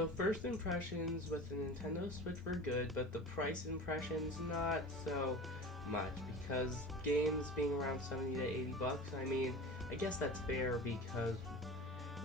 So first impressions with the Nintendo Switch were good, but the price impressions not so much, because games being around 70 to 80 bucks, I mean, I guess that's fair because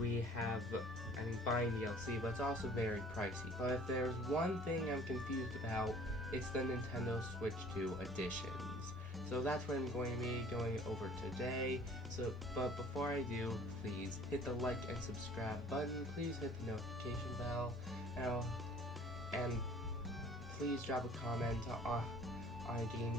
we have, buying DLC, but it's also very pricey. But if there's one thing I'm confused about, it's the Nintendo Switch 2 editions. So that's what I'm going to be going over today. But before I do, please hit the like and subscribe button. Please hit the notification bell, and please drop a comment on a game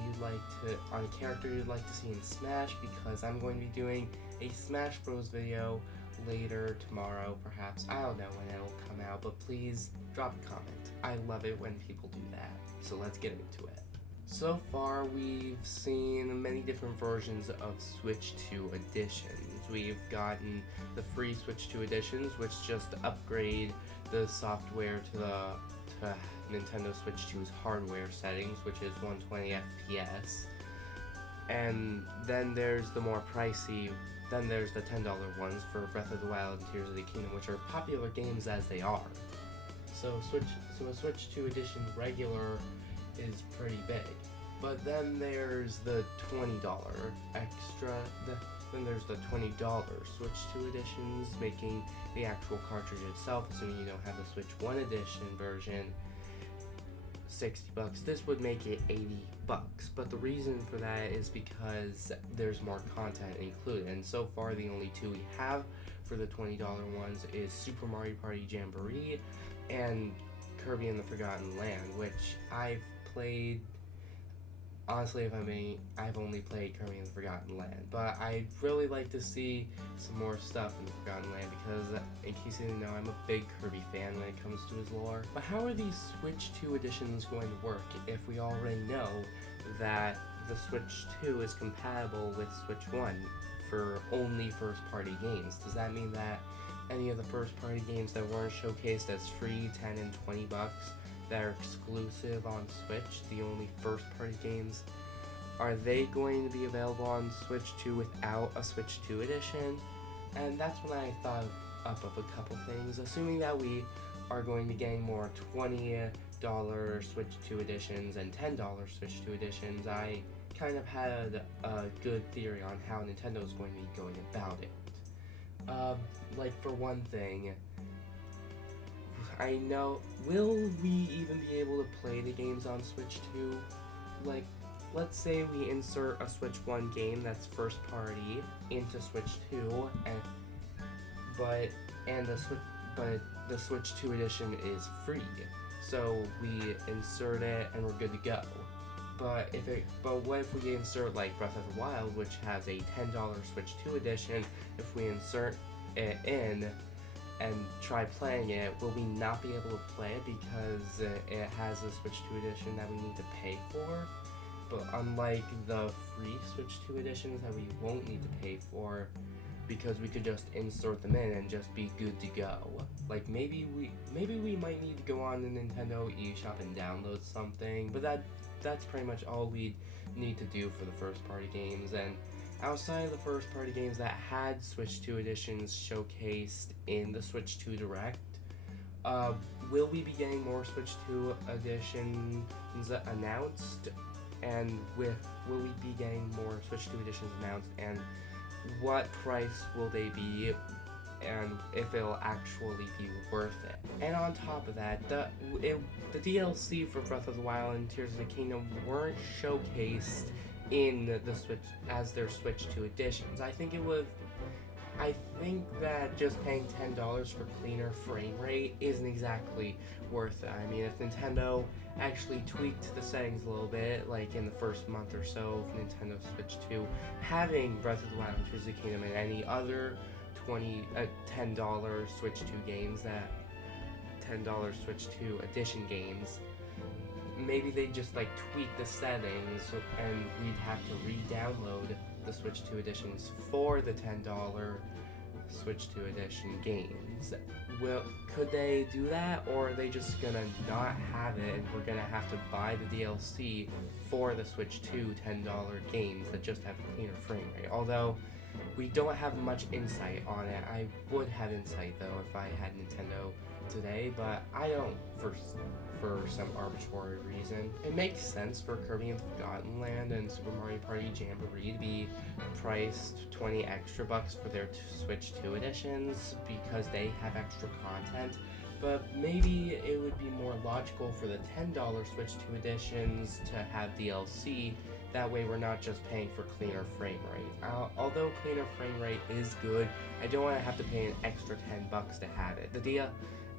on a character you'd like to see in Smash, because I'm going to be doing a Smash Bros video later tomorrow, perhaps. I don't know when it'll come out, but please drop a comment. I love it when people do that. So let's get into it. So far, we've seen many different versions of Switch 2 editions. We've gotten the free Switch 2 editions, which just upgrade the software to Nintendo Switch 2's hardware settings, which is 120 FPS. And then there's the more pricey, then there's the $10 ones for Breath of the Wild and Tears of the Kingdom, which are popular games as they are. So a Switch 2 edition regular is pretty big. But then there's the $20 extra, then there's the $20 Switch 2 editions, making the actual cartridge itself, assuming you don't have the Switch 1 edition version, 60 bucks. This would make it 80 bucks, but the reason for that is because there's more content included, and so far the only two we have for the $20 ones is Super Mario Party Jamboree and Kirby and the Forgotten Land, which I've played. Honestly, I've only played Kirby and the Forgotten Land, but I'd really like to see some more stuff in the Forgotten Land because, in case you didn't know, I'm a big Kirby fan when it comes to his lore. But how are these Switch 2 editions going to work if we already know that the Switch 2 is compatible with Switch 1 for only first-party games? Does that mean that any of the first-party games that weren't showcased as free, 10 and 20 bucks, that are exclusive on Switch, the only first-party games, are they going to be available on Switch 2 without a Switch 2 edition? And that's when I thought up of a couple things. Assuming that we are going to be getting more $20 Switch 2 editions and $10 Switch 2 editions, I kind of had a good theory on how Nintendo is going to be going about it. Like, for one thing, I know, will we even be able to play the games on Switch 2? Like, let's say we insert a Switch 1 game that's first party into Switch 2, but the Switch 2 edition is free. So we insert it and we're good to go. But what if we insert like Breath of the Wild, which has a $10 Switch 2 edition? If we insert it in and try playing it, will we not be able to play it because it has a Switch 2 edition that we need to pay for? But unlike the free Switch 2 editions that we won't need to pay for, because we could just insert them in and just be good to go. Like, maybe we might need to go on the Nintendo eShop and download something, but that's pretty much all we need to do for the first party games. And outside of the first party games that had Switch 2 editions showcased in the Switch 2 Direct, will we be getting more Switch 2 editions announced? And will we be getting more Switch 2 editions announced? And what price will they be? And if it'll actually be worth it. And on top of that, the DLC for Breath of the Wild and Tears of the Kingdom weren't showcased in the Switch as their Switch 2 editions. I think that just paying $10 for cleaner frame rate isn't exactly worth it. I mean, if Nintendo actually tweaked the settings a little bit, like in the first month or so of Nintendo Switch 2, having Breath of the Wild and Tears of the Kingdom and any other $10 Switch 2 games, that $10 Switch 2 edition games, maybe they just like tweak the settings and we'd have to re-download the Switch 2 editions for the $10 Switch 2 edition games. Could they do that, or are they just gonna not have it and we're gonna have to buy the DLC for the Switch 2 $10 games that just have a cleaner frame rate? Although we don't have much insight on it. I would have insight though if I had Nintendo today, but I don't for some arbitrary reason. It makes sense for Kirby and the Forgotten Land and Super Mario Party Jamboree to be priced 20 extra bucks for their Switch 2 editions because they have extra content, but maybe it would be more logical for the $10 Switch 2 editions to have DLC. That way we're not just paying for cleaner frame rate. Although cleaner frame rate is good, I don't want to have to pay an extra 10 bucks to have it.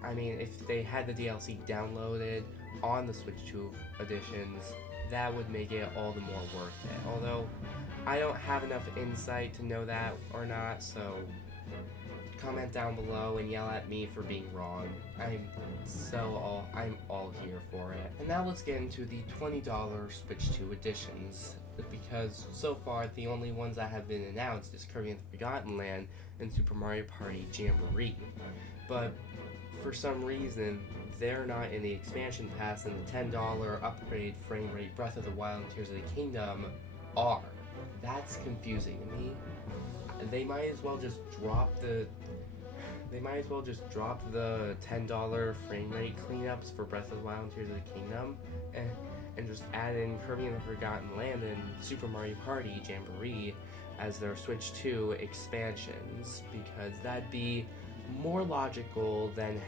If they had the DLC downloaded on the Switch 2 editions, that would make it all the more worth it. Although, I don't have enough insight to know that or not, so comment down below and yell at me for being wrong. I'm all here for it. And now let's get into the $20 Switch 2 editions, because so far the only ones that have been announced is Kirby and the Forgotten Land and Super Mario Party Jamboree. But for some reason, they're not in the expansion pass, and the $10 upgrade frame rate Breath of the Wild and Tears of the Kingdom are. That's confusing to me. They might as well just drop the $10 frame rate cleanups for Breath of the Wild and Tears of the Kingdom and just add in Kirby and the Forgotten Land and Super Mario Party Jamboree as their Switch 2 expansions, because that'd be more logical than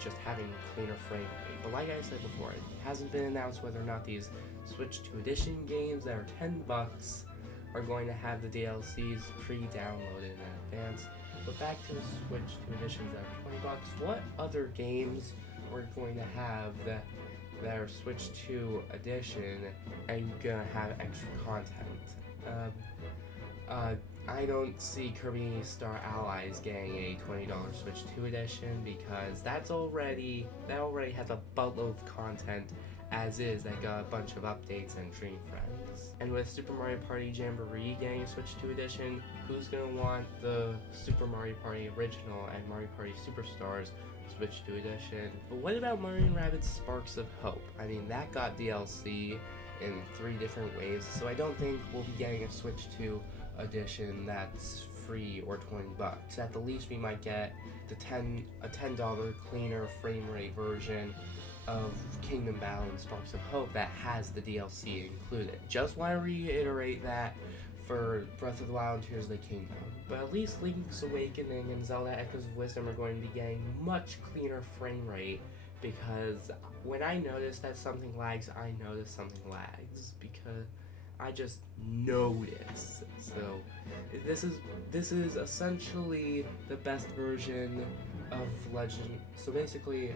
just having cleaner frame rate. But like I said before, it hasn't been announced whether or not these Switch 2 edition games that are 10 bucks are going to have the DLCs pre-downloaded in advance. But back to the Switch 2 editions that are 20 bucks, what other games are going to have that are Switch 2 edition and gonna have extra content? I don't see Kirby Star Allies getting a $20 Switch 2 edition, because that already has a buttload of content as is that got a bunch of updates and Dream Friends. And with Super Mario Party Jamboree getting a Switch 2 edition, who's gonna want the Super Mario Party Original and Mario Party Superstars Switch 2 edition? But what about Mario & Rabbids Sparks of Hope? That got DLC in 3 different ways, so I don't think we'll be getting a Switch 2 edition that's free or 20 bucks. At the least, we might get a $10 cleaner frame rate version of Kingdom Battle and Sparks of Hope that has the DLC included. Just want to reiterate that for Breath of the Wild and Tears of the Kingdom. But at least Link's Awakening and Zelda Echoes of Wisdom are going to be getting much cleaner frame rate, because when I notice that something lags, I notice something lags, because I just notice. So this is essentially the best version of Legend. So basically,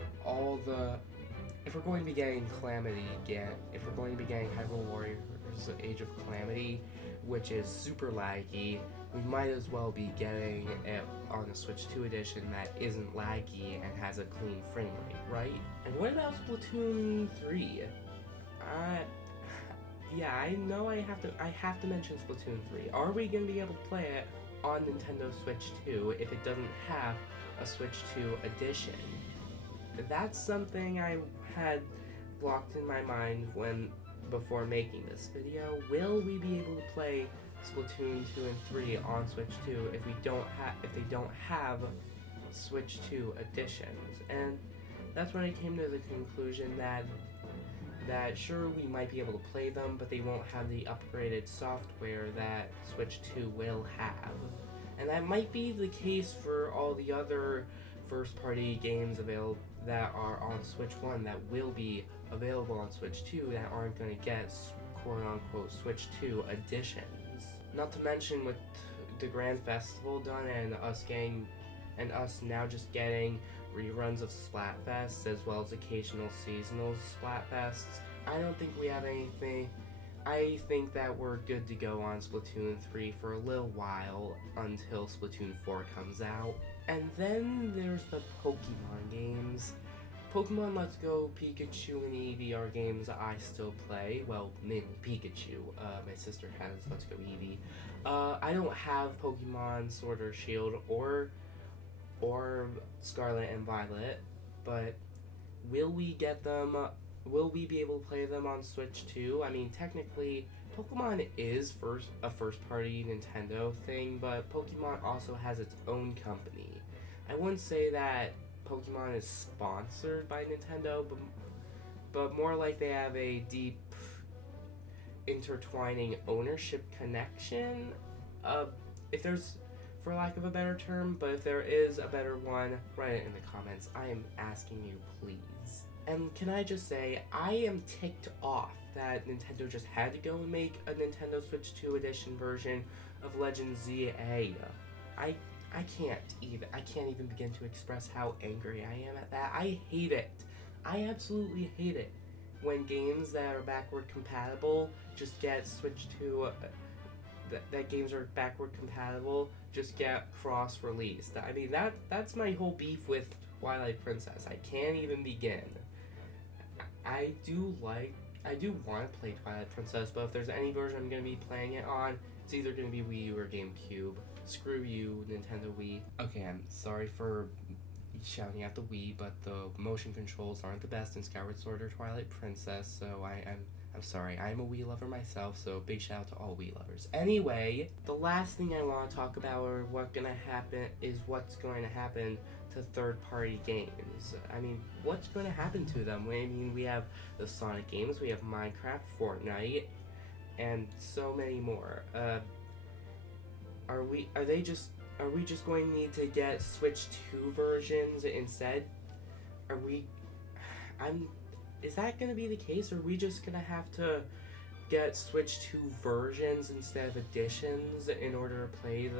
if we're going to be getting Calamity again, if we're going to be getting Hyrule Warriors Age of Calamity, which is super laggy, we might as well be getting it on a Switch 2 edition that isn't laggy and has a clean frame rate, right? And what about Splatoon 3? Yeah, I know I have to mention Splatoon 3. Are we going to be able to play it on Nintendo Switch 2 if it doesn't have a Switch 2 edition? That's something I had blocked in my mind before making this video. Will we be able to play Splatoon 2 and 3 on Switch 2 if they don't have Switch 2 editions? And that's when I came to the conclusion that sure, we might be able to play them, but they won't have the upgraded software that Switch 2 will have. And that might be the case for all the other first-party games available that are on Switch 1 that will be available on Switch 2 that aren't going to get quote-unquote Switch 2 editions. Not to mention, with the Grand Festival done and us now just getting reruns of Splatfests as well as occasional seasonal Splatfests, I don't think we have anything. I think that we're good to go on Splatoon 3 for a little while until Splatoon 4 comes out. And then there's the Pokemon games. Pokemon Let's Go, Pikachu, and Eevee are games I still play. Well, mainly Pikachu. My sister has Let's Go Eevee. I don't have Pokemon Sword or Shield or Scarlet and Violet, but will we get them? Will we be able to play them on Switch 2? Technically, Pokemon is a first-party Nintendo thing, but Pokemon also has its own company. I wouldn't say that Pokemon is sponsored by Nintendo, but more like they have a deep intertwining ownership connection. If there's, for lack of a better term, but if there is a better one, write it in the comments. I am asking you, please. And can I just say, I am ticked off that Nintendo just had to go and make a Nintendo Switch 2 edition version of Legend ZA. I can't even begin to express how angry I am at that. I hate it. I absolutely hate it when games that are backward compatible just get switched to that games are backward compatible just get cross-released. I mean, that's my whole beef with Twilight Princess. I can't even begin. I do want to play Twilight Princess, but if there's any version I'm going to be playing it on, it's either going to be Wii U or GameCube. Screw you, Nintendo Wii. Okay, I'm sorry for shouting at the Wii, but the motion controls aren't the best in Skyward Sword or Twilight Princess, so I'm sorry. I'm a Wii lover myself, so big shout out to all Wii lovers. Anyway, the last thing I want to talk about or what's going to happen to third-party games. I mean, what's going to happen to them? I mean, we have the Sonic games, we have Minecraft, Fortnite, and so many more. Are we just going to need to get Switch 2 versions instead? Is that going to be the case? Or are we just going to have to get Switch 2 versions instead of editions in order to play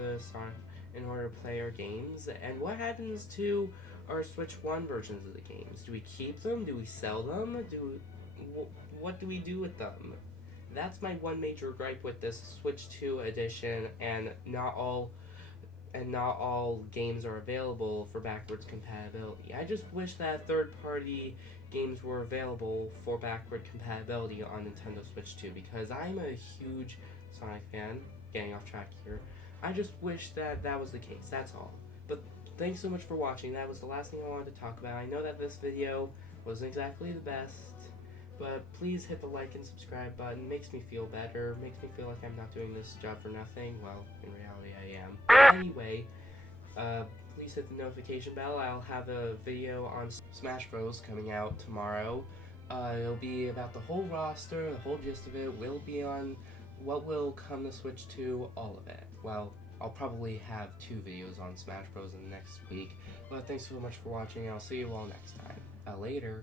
our games? And what happens to our Switch 1 versions of the games? Do we keep them? Do we sell them? What do we do with them? That's my one major gripe with this Switch 2 edition, and not all games are available for backwards compatibility. I just wish that third-party games were available for backward compatibility on Nintendo Switch 2, because I'm a huge Sonic fan. Getting off track here. I just wish that was the case, that's all. But thanks so much for watching. That was the last thing I wanted to talk about. I know that this video wasn't exactly the best, but please hit the like and subscribe button. It makes me feel better. Makes me feel like I'm not doing this job for nothing. Well, in reality I am. Anyway, please hit the notification bell. I'll have a video on Smash Bros. Coming out tomorrow. It'll be about the whole roster, the whole gist of it. Will be on what will come to Switch 2, all of it. Well, I'll probably have 2 videos on Smash Bros. In the next week. But thanks so much for watching, and I'll see you all next time. Later.